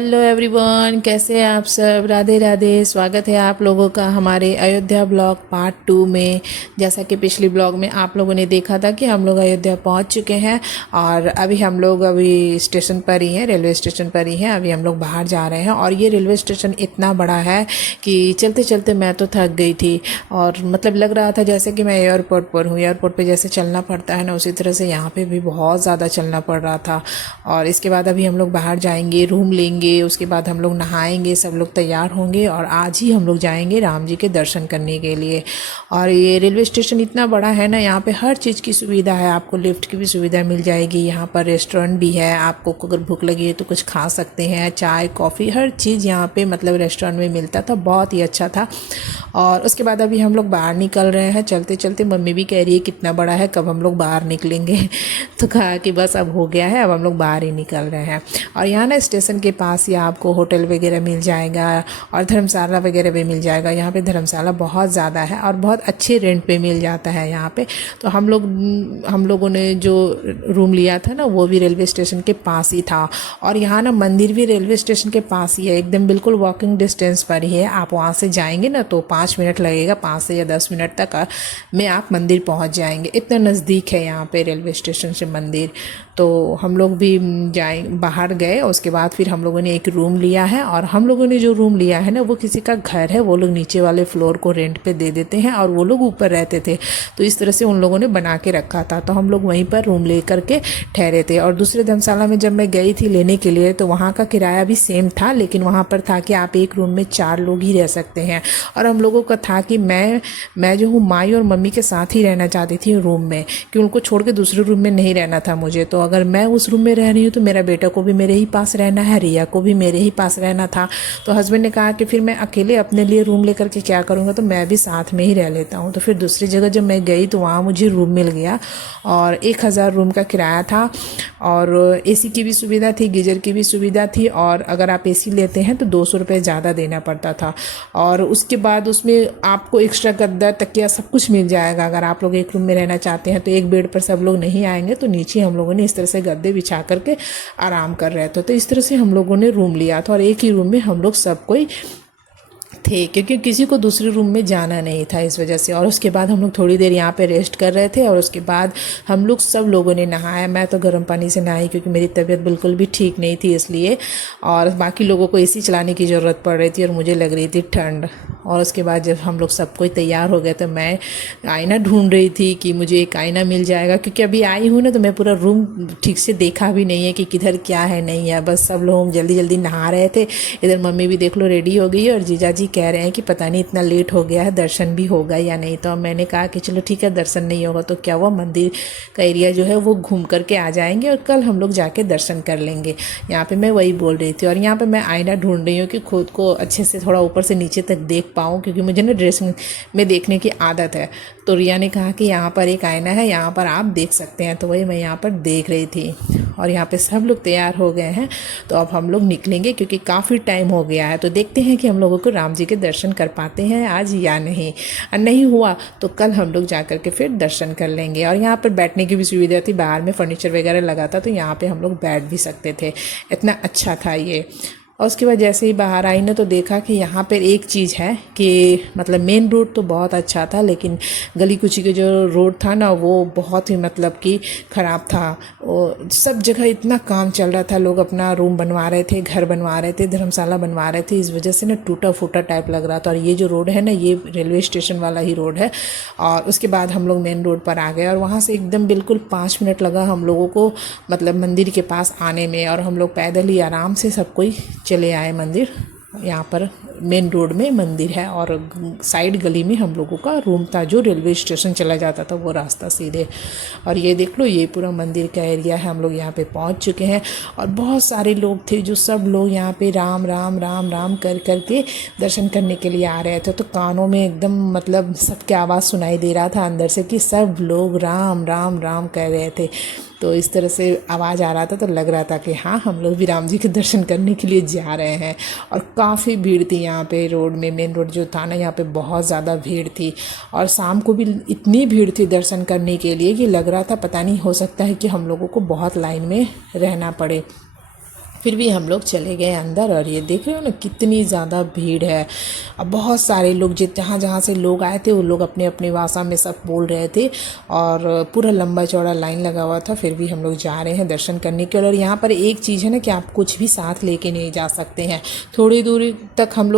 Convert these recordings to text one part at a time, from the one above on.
Hello everyone, कैसे हैं आप सब। राधे राधे। स्वागत है आप लोगों का हमारे अयोध्या ब्लॉग पार्ट 2 में। जैसा कि पिछली ब्लॉग में आप लोगों ने देखा था कि हम लोग अयोध्या पहुंच चुके हैं और हम लोग स्टेशन पर ही हैं, रेलवे स्टेशन पर ही हैं। अभी हम लोग बाहर जा रहे हैं और ये रेलवे स्टेशन इतना बड़ा है कि चलते चलते मैं तो थक गई थी और मतलब लग रहा था जैसे कि मैं एयरपोर्ट पर हूँ। एयरपोर्ट पर जैसे चलना पड़ता है ना, उसी तरह से यहाँ पर भी बहुत ज़्यादा चलना पड़ रहा था। और इसके बाद अभी हम लोग बाहर जाएंगे, रूम लेंगे, उसके बाद हम लोग नहाएंगे, सब लोग तैयार होंगे और आज ही हम लोग जाएंगे राम जी के दर्शन करने के लिए। और ये रेलवे स्टेशन इतना बड़ा है ना, यहाँ पे हर चीज़ की सुविधा है। आपको लिफ्ट की भी सुविधा मिल जाएगी, यहाँ पर रेस्टोरेंट भी है। आपको अगर भूख लगी है तो कुछ खा सकते हैं, चाय कॉफ़ी हर चीज़ यहाँ पे मतलब रेस्टोरेंट में मिलता था। बहुत ही अच्छा था। और उसके बाद अभी हम लोग बाहर निकल रहे हैं चलते चलते। मम्मी भी कह रही है कितना बड़ा है, कब हम लोग बाहर निकलेंगे। तो कहा कि बस अब हो गया है, अब हम लोग बाहर ही निकल रहे हैं। और यहाँ ना स्टेशन के पास ही आपको होटल वगैरह मिल जाएगा और धर्मशाला वगैरह भी मिल जाएगा। यहाँ पे धर्मशाला बहुत ज़्यादा है और बहुत अच्छे रेंट पे मिल जाता है यहाँ पे। तो हम लोगों ने जो रूम लिया था ना, वो भी रेलवे स्टेशन के पास ही था। और यहाँ ना मंदिर भी रेलवे स्टेशन के पास ही है, एकदम बिल्कुल वॉकिंग डिस्टेंस पर ही है। आप वहाँ से जाएंगे ना तो 5 मिनट लगेगा, 5 से या 10 मिनट तक में आप मंदिर पहुँच जाएंगे। इतना नज़दीक है यहाँ पे रेलवे स्टेशन से मंदिर। तो हम लोग भी बाहर गए। उसके बाद फिर हम लोगों ने एक रूम लिया है और हम लोगों ने जो रूम लिया है ना, वो किसी का घर है। वो लोग नीचे वाले फ्लोर को रेंट पे दे देते हैं और वो लोग ऊपर रहते थे। तो इस तरह से उन लोगों ने बना के रखा था। तो हम लोग वहीं पर रूम ले करके ठहरे थे। और दूसरे धर्मशाला में जब मैं गई थी लेने के लिए, तो वहाँ का किराया भी सेम था, लेकिन वहाँ पर था कि आप एक रूम में 4 लोग ही रह सकते हैं। और हम लोगों का था कि मैं जो हूँ माई और मम्मी के साथ ही रहना चाहती थी रूम में, कि उनको छोड़ के दूसरे रूम में नहीं रहना था मुझे। तो अगर मैं उस रूम में रह रही हूँ तो मेरा बेटा को भी मेरे ही पास रहना है, रिया को भी मेरे ही पास रहना था। तो हस्बैंड ने कहा कि फिर मैं अकेले अपने लिए रूम लेकर के क्या करूँगा, तो मैं भी साथ में ही रह लेता हूँ। तो फिर दूसरी जगह जब मैं गई तो वहाँ मुझे रूम मिल गया और 1000 रूम का किराया था। और एसी की भी सुविधा थी, गीजर की भी सुविधा थी। और अगर आप एसी लेते हैं तो 200 रुपये ज़्यादा देना पड़ता था। और उसके बाद उसमें आपको एक्स्ट्रा गद्दा तकिया सब कुछ मिल जाएगा। अगर आप लोग एक रूम में रहना चाहते हैं तो एक बेड पर सब लोग नहीं आएंगे, तो नीचे हम लोगों ने इस तरह से गद्दे बिछा करके आराम कर रहे थे। तो इस तरह से हम लोगों ने रूम लिया था और एक ही रूम में हम लोग सब कोई थे, क्योंकि किसी को दूसरे रूम में जाना नहीं था इस वजह से। और उसके बाद हम लोग थोड़ी देर यहाँ पे रेस्ट कर रहे थे और उसके बाद हम लोग सब लोगों ने नहाया। मैं तो गर्म पानी से नहाई क्योंकि मेरी तबीयत बिल्कुल भी ठीक नहीं थी इसलिए। और बाकी लोगों को एसी चलाने की ज़रूरत पड़ रही थी और मुझे लग रही थी ठंड। और उसके बाद जब हम लोग सब कोई तैयार हो गए तो मैं आईना ढूंढ रही थी कि मुझे एक आईना मिल जाएगा, क्योंकि अभी आई हूँ ना तो मैं पूरा रूम ठीक से देखा भी नहीं है कि किधर क्या है नहीं है। बस सब लोग जल्दी जल्दी नहा रहे थे। इधर मम्मी भी देख लो रेडी हो गई और जीजा जी कह रहे हैं कि पता नहीं इतना लेट हो गया है, दर्शन भी होगा या नहीं। तो मैंने कहा कि चलो ठीक है, दर्शन नहीं होगा तो क्या हुआ, मंदिर का एरिया जो है वो घूम करके आ जाएंगे और कल हम लोग जाके दर्शन कर लेंगे। यहाँ पे मैं वही बोल रही थी। और यहाँ पे मैं आईना ढूंढ रही हूँ कि खुद को अच्छे से थोड़ा ऊपर से नीचे तक देख पाऊँ, क्योंकि मुझे ना ड्रेसिंग में देखने की आदत है। तो रिया ने कहा कि यहाँ पर एक आईना है, यहाँ पर आप देख सकते हैं। तो वही मैं यहाँ पर देख रही थी। और यहाँ पे सब लोग तैयार हो गए हैं, तो अब हम लोग निकलेंगे क्योंकि काफ़ी टाइम हो गया है। तो देखते हैं कि हम लोगों को राम जी के दर्शन कर पाते हैं आज या नहीं। और नहीं हुआ तो कल हम लोग जा कर के फिर दर्शन कर लेंगे। और यहाँ पर बैठने की भी सुविधा थी, बाहर में फर्नीचर वगैरह लगा था, तो यहाँ पे हम लोग बैठ भी सकते थे। इतना अच्छा था ये। और उसके बाद जैसे ही बाहर आई ना तो देखा कि यहाँ पर एक चीज़ है कि मतलब मेन रोड तो बहुत अच्छा था, लेकिन गली कुची के जो रोड था ना वो बहुत ही मतलब कि ख़राब था। और सब जगह इतना काम चल रहा था, लोग अपना रूम बनवा रहे थे, घर बनवा रहे थे, धर्मशाला बनवा रहे थे। इस वजह से ना टूटा फूटा टाइप लग रहा था। और ये जो रोड है ना, ये रेलवे स्टेशन वाला ही रोड है। और उसके बाद हम लोग मेन रोड पर आ गए और वहाँ से एकदम बिल्कुल 5 मिनट लगा हम लोगों को मतलब मंदिर के पास आने में। और हम लोग पैदल ही आराम से सब कोई चले आए मंदिर। यहाँ पर मेन रोड में मंदिर है और साइड गली में हम लोगों का रूम था, जो रेलवे स्टेशन चला जाता था वो रास्ता सीधे। और ये देख लो, ये पूरा मंदिर का एरिया है। हम लोग यहाँ पे पहुँच चुके हैं और बहुत सारे लोग थे जो सब लोग यहाँ पे राम राम राम राम कर करके दर्शन करने के लिए आ रहे थे। तो कानों में एकदम मतलब सबकी आवाज़ सुनाई दे रहा था अंदर से कि सब लोग राम राम राम कह रहे थे। तो इस तरह से आवाज़ आ रहा था, तो लग रहा था कि हाँ हम लोग भी राम जी के दर्शन करने के लिए जा रहे हैं। और काफ़ी भीड़ थी यहाँ पे रोड में, मेन रोड जो था ना, यहाँ पे बहुत ज़्यादा भीड़ थी। और शाम को भी इतनी भीड़ थी दर्शन करने के लिए कि लग रहा था पता नहीं, हो सकता है कि हम लोगों को बहुत लाइन में रहना पड़े। फिर भी हम लोग चले गए अंदर और ये देख रहे हो ना कितनी ज़्यादा भीड़ है। अब बहुत सारे लोग जहाँ जहाँ से लोग आए थे वो लोग अपने अपने भाषा में सब बोल रहे थे और पूरा लंबा चौड़ा लाइन लगा हुआ था। फिर भी हम लोग जा रहे हैं दर्शन करने के लिए। और यहाँ पर एक चीज़ है ना कि आप कुछ भी साथ लेके नहीं जा सकते हैं। थोड़ी दूरी तक हम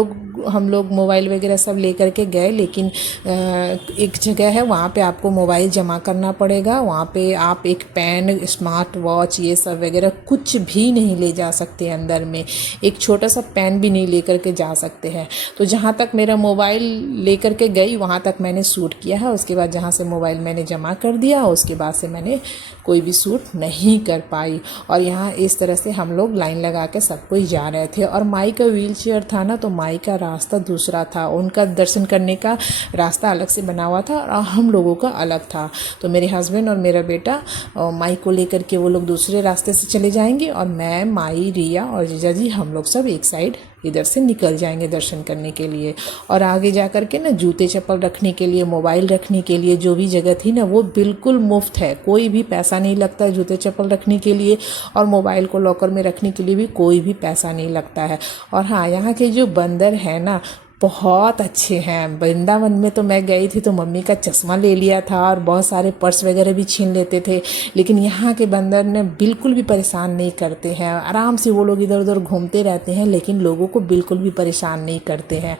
लोग मोबाइल वगैरह सब लेकर के गए, लेकिन एक जगह है वहाँ पे आपको मोबाइल जमा करना पड़ेगा। वहाँ पे आप एक पेन, स्मार्ट वॉच, ये सब वगैरह कुछ भी नहीं ले जा सकते अंदर में। एक छोटा सा पेन भी नहीं लेकर के जा सकते हैं। तो जहाँ तक मेरा मोबाइल लेकर के गई वहाँ तक मैंने शूट किया है। उसके बाद जहाँ से मोबाइल मैंने जमा कर दिया उसके बाद से मैंने कोई भी शूट नहीं कर पाई। और यहाँ इस तरह से हम लोग लाइन लगा के सब कोई जा रहे थे। और माई का व्हील चेयर था ना, तो माई का रास्ता दूसरा था, उनका दर्शन करने का रास्ता अलग से बना हुआ था और हम लोगों का अलग था। तो मेरे हस्बैंड और मेरा बेटा माई को लेकर के वो लोग दूसरे रास्ते से चले जाएंगे और मैं, माई, रिया और जीजा जी हम लोग सब एक साइड इधर से निकल जाएंगे दर्शन करने के लिए। और आगे जा कर के ना जूते चप्पल रखने के लिए, मोबाइल रखने के लिए जो भी जगह थी ना वो बिल्कुल मुफ्त है। कोई भी पैसा नहीं लगता है जूते चप्पल रखने के लिए, और मोबाइल को लॉकर में रखने के लिए भी कोई भी पैसा नहीं लगता है। और हाँ, यहाँ के जो बंदर हैं ना बहुत अच्छे हैं। वृंदावन में तो मैं गई थी तो मम्मी का चश्मा ले लिया था और बहुत सारे पर्स वगैरह भी छीन लेते थे, लेकिन यहाँ के बंदर ने बिल्कुल भी परेशान नहीं करते हैं। आराम से वो लोग इधर उधर घूमते रहते हैं लेकिन लोगों को बिल्कुल भी परेशान नहीं करते हैं।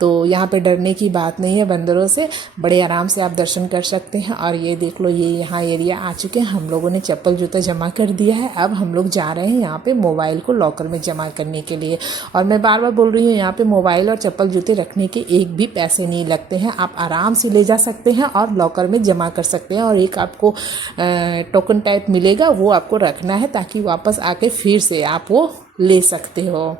तो यहाँ पे डरने की बात नहीं है बंदरों से, बड़े आराम से आप दर्शन कर सकते हैं। और ये देख लो, ये यहाँ एरिया आ चुके हैं। हम लोगों ने चप्पल जूता जमा कर दिया है। अब हम लोग जा रहे हैं यहाँ पे मोबाइल को लॉकर में जमा करने के लिए। और मैं बार बार बोल रही हूँ, यहाँ पे मोबाइल और चप्पल जूते रखने के एक भी पैसे नहीं लगते हैं। आप आराम से ले जा सकते हैं और लॉकर में जमा कर सकते हैं। और एक आपको टोकन टाइप मिलेगा, वो आपको रखना है ताकि वापस आके फिर से आप वो ले सकते हो।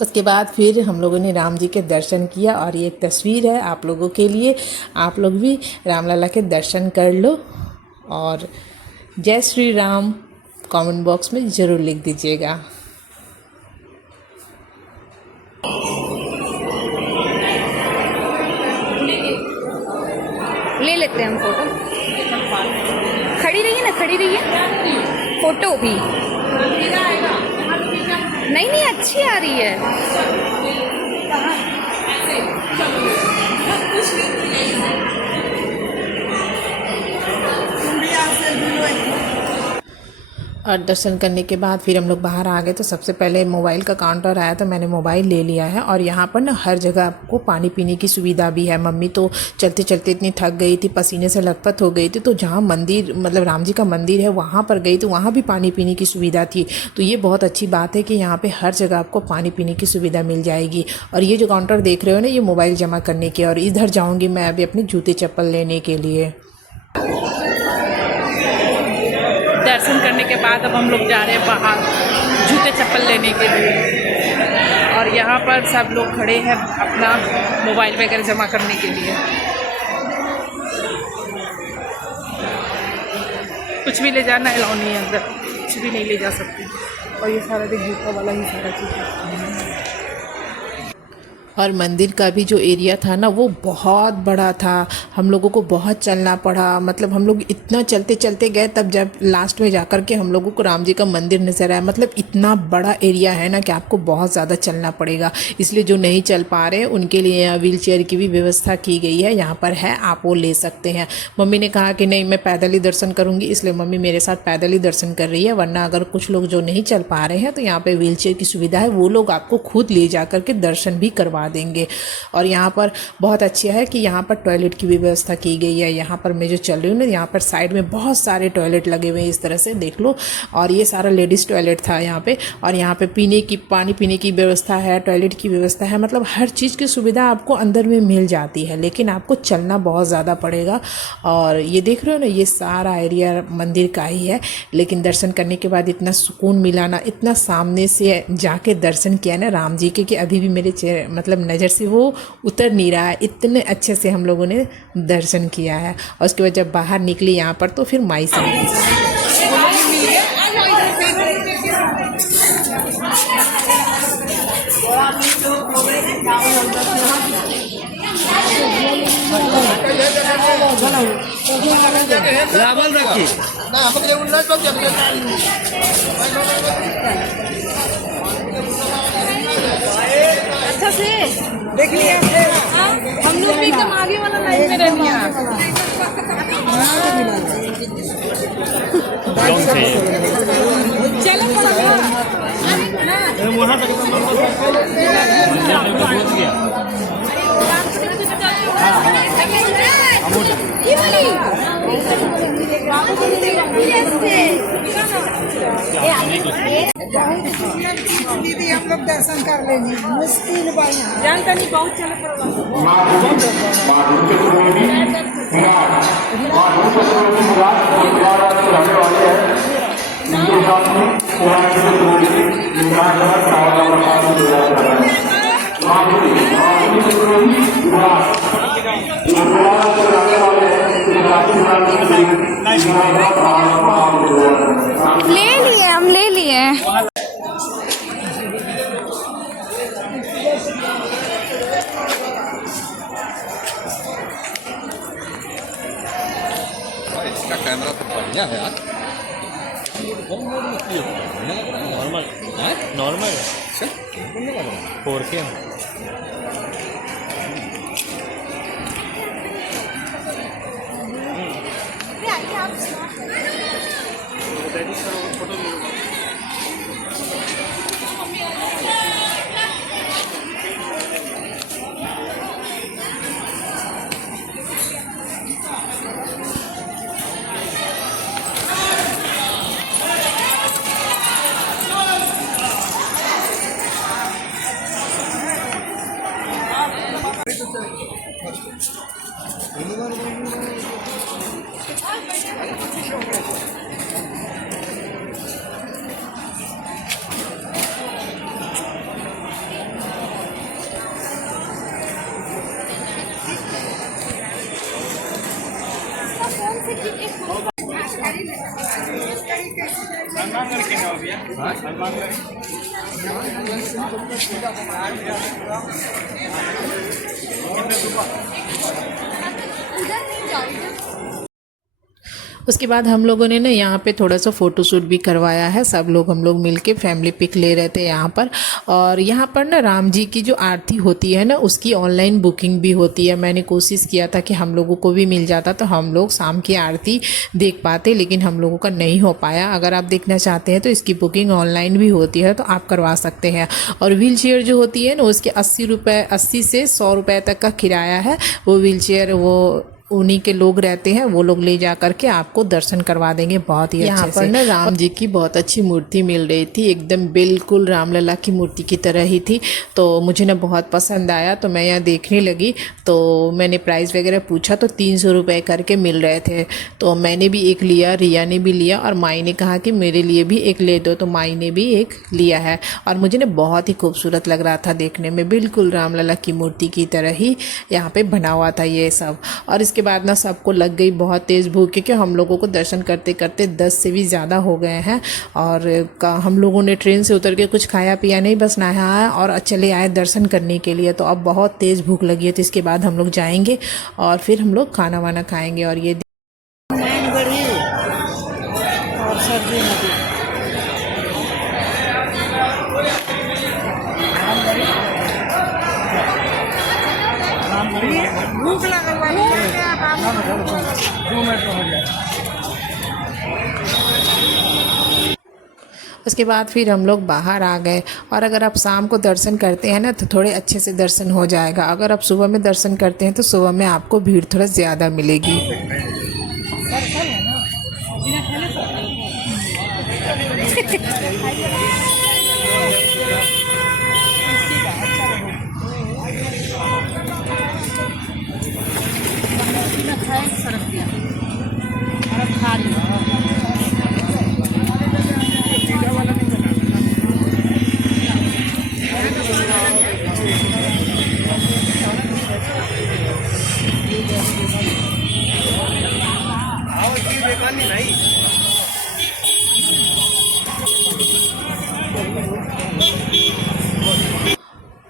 उसके बाद फिर हम लोगों ने राम जी के दर्शन किया। और ये एक तस्वीर है आप लोगों के लिए, आप लोग भी रामलला के दर्शन कर लो। और जय श्री राम कमेंट बॉक्स में ज़रूर लिख दीजिएगा। ले लेते हैं हम फोटो। खड़ी रहिए ना, खड़ी रहिए, फोटो भी नहीं अच्छी आ रही है। और दर्शन करने के बाद फिर हम लोग बाहर आ गए। तो सबसे पहले मोबाइल का काउंटर आया तो मैंने मोबाइल ले लिया है। और यहाँ पर ना हर जगह आपको पानी पीने की सुविधा भी है। मम्मी तो चलते चलते इतनी थक गई थी, पसीने से लथपथ हो गई थी, तो जहाँ मंदिर मतलब राम जी का मंदिर है वहाँ पर गई तो वहाँ भी पानी पीने की सुविधा थी। तो ये बहुत अच्छी बात है कि यहाँ पर हर जगह आपको पानी पीने की सुविधा मिल जाएगी। और ये जो काउंटर देख रहे हो ना, ये मोबाइल जमा करने के। और इधर जाऊँगी मैं अभी अपने जूते चप्पल लेने के लिए। दर्शन करने के बाद अब हम लोग जा रहे हैं बाहर जूते चप्पल लेने के लिए। और यहाँ पर सब लोग खड़े हैं अपना मोबाइल वगैरह जमा करने के लिए। कुछ भी ले जाना अलाउ नहीं है, अंदर कुछ भी नहीं ले जा सकते। और ये सारा देख जूता वाला ही सारा चीज़ है। और मंदिर का भी जो एरिया था ना वो बहुत बड़ा था। हम लोगों को बहुत चलना पड़ा, मतलब हम लोग इतना चलते चलते गए, तब जब लास्ट में जाकर के हम लोगों को राम जी का मंदिर नज़र आया। मतलब इतना बड़ा एरिया है ना कि आपको बहुत ज़्यादा चलना पड़ेगा। इसलिए जो नहीं चल पा रहे उनके लिए यहाँ व्हील चेयर की भी व्यवस्था की गई है, यहाँ पर है, आप वो ले सकते हैं। मम्मी ने कहा कि नहीं मैं पैदल ही दर्शन करूँगी, इसलिए मम्मी मेरे साथ पैदल ही दर्शन कर रही है। वरना अगर कुछ लोग जो नहीं चल पा रहे हैं तो यहाँ पर व्हील चेयर की सुविधा है, वो लोग आपको खुद ले जा कर के दर्शन भी करवा देंगे। और यहाँ पर बहुत अच्छा है कि यहाँ पर टॉयलेट की भी व्यवस्था की गई है। यहाँ पर मैं जो चल रही हूँ ना, यहाँ पर साइड में बहुत सारे टॉयलेट लगे हुए हैं, इस तरह से देख लो। और ये सारा लेडीज़ टॉयलेट था यहाँ पे। और यहाँ पे पानी पीने की व्यवस्था है, टॉयलेट की व्यवस्था है, मतलब हर चीज़ की सुविधा आपको अंदर में मिल जाती है, लेकिन आपको चलना बहुत ज़्यादा पड़ेगा। और ये देख रहे हो ना, ये सारा एरिया मंदिर का ही है, लेकिन दर्शन करने के बाद इतना सुकून मिला ना, इतना सामने से जाके दर्शन किया ना राम जी के कि अभी भी मेरे मतलब नज़र से वो उतर नहीं रहा है। इतने अच्छे से हम लोगों ने दर्शन किया है। और उसके बाद जब बाहर निकली यहाँ पर तो फिर माई से रावल रखी अच्छा से देख लिया हम लोग भी एकदम आगे वाला लाइन में रह लिया। चलो वहाँ तक पहुँच गया। दीदी हम लोग दर्शन कर लेंगे मुश्किल जानता नहीं बहुत चलो ले लिए हम ले लिए। इसका कैमरा तो बढ़िया है यार। नॉर्मल नॉर्मल 4K उसके बाद हम लोगों ने ना यहाँ पे थोड़ा सा फ़ोटो शूट भी करवाया है। सब लोग हम लोग मिल के फैमिली पिक ले रहे थे यहाँ पर। और यहाँ पर ना राम जी की जो आरती होती है ना उसकी ऑनलाइन बुकिंग भी होती है। मैंने कोशिश किया था कि हम लोगों को भी मिल जाता तो हम लोग शाम की आरती देख पाते, लेकिन हम लोगों का नहीं हो पाया। अगर आप देखना चाहते हैं तो इसकी बुकिंग ऑनलाइन भी होती है, तो आप करवा सकते हैं। और व्हील चेयर जो होती है ना उसके 80 से 100 रुपये तक का किराया है। वो व्हील चेयर वो उन्हीं के लोग रहते हैं, वो लोग ले जा करके आपको दर्शन करवा देंगे बहुत ही अच्छे से। यहाँ पर ना राम जी की बहुत अच्छी मूर्ति मिल रही थी, एकदम बिल्कुल रामलला की मूर्ति की तरह ही थी। तो मुझे ना बहुत पसंद आया, तो मैं यहाँ देखने लगी। तो मैंने प्राइस वगैरह पूछा तो 300 रुपये करके मिल रहे थे। तो मैंने भी एक लिया, रिया ने भी लिया और माई ने कहा कि मेरे लिए भी एक ले दो, तो माई ने भी एक लिया है। और मुझे ना बहुत ही खूबसूरत लग रहा था देखने में, बिल्कुल रामलला की मूर्ति की तरह ही यहाँ पे बना हुआ था ये सब। और इसके बाद ना सबको लग गई बहुत तेज़ भूख, क्योंकि हम लोगों को दर्शन करते करते 10 से भी ज़्यादा हो गए हैं। और हम लोगों ने ट्रेन से उतर के कुछ खाया पिया नहीं, बस नहाया और चले आए दर्शन करने के लिए। तो अब बहुत तेज़ भूख लगी है, तो इसके बाद हम लोग जाएंगे और फिर हम लोग खाना वाना खाएंगे। और ये और सब्जी नदी भूख लगा उसके बाद फिर हम लोग बाहर आ गए। और अगर आप शाम को दर्शन करते हैं ना तो थोड़े अच्छे से दर्शन हो जाएगा। अगर आप सुबह में दर्शन करते हैं तो सुबह में आपको भीड़ थोड़ा ज़्यादा मिलेगी।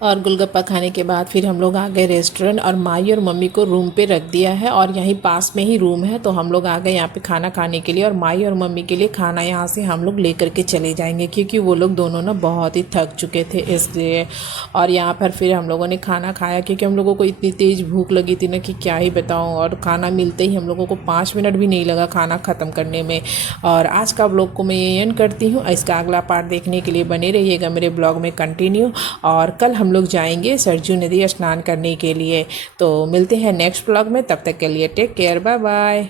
और गोलगप्पा खाने के बाद फिर हम लोग आ गए रेस्टोरेंट और माई और मम्मी को रूम पे रख दिया है और यहीं पास में ही रूम है, तो हम लोग आ गए यहाँ पे खाना खाने के लिए। और माई और मम्मी के लिए खाना यहाँ से हम लोग लेकर के चले जाएंगे क्योंकि वो लोग दोनों ना बहुत ही थक चुके थे इसलिए। और यहाँ पर फिर हम लोगों ने खाना खाया क्योंकि हम लोगों को इतनी तेज़ भूख लगी थी ना कि क्या ही बताऊँ। और खाना मिलते ही हम लोगों को 5 मिनट भी नहीं लगा खाना ख़त्म करने में। और आज का ब्लॉग को मैं ये एंड करती हूँ। इसका अगला पार्ट देखने के लिए बने रहिएगा मेरे ब्लॉग में कंटिन्यू। और कल हम लोग जाएंगे सरजू नदी स्नान करने के लिए। तो मिलते हैं नेक्स्ट ब्लॉग में, तब तक के लिए टेक केयर, बाय बाय।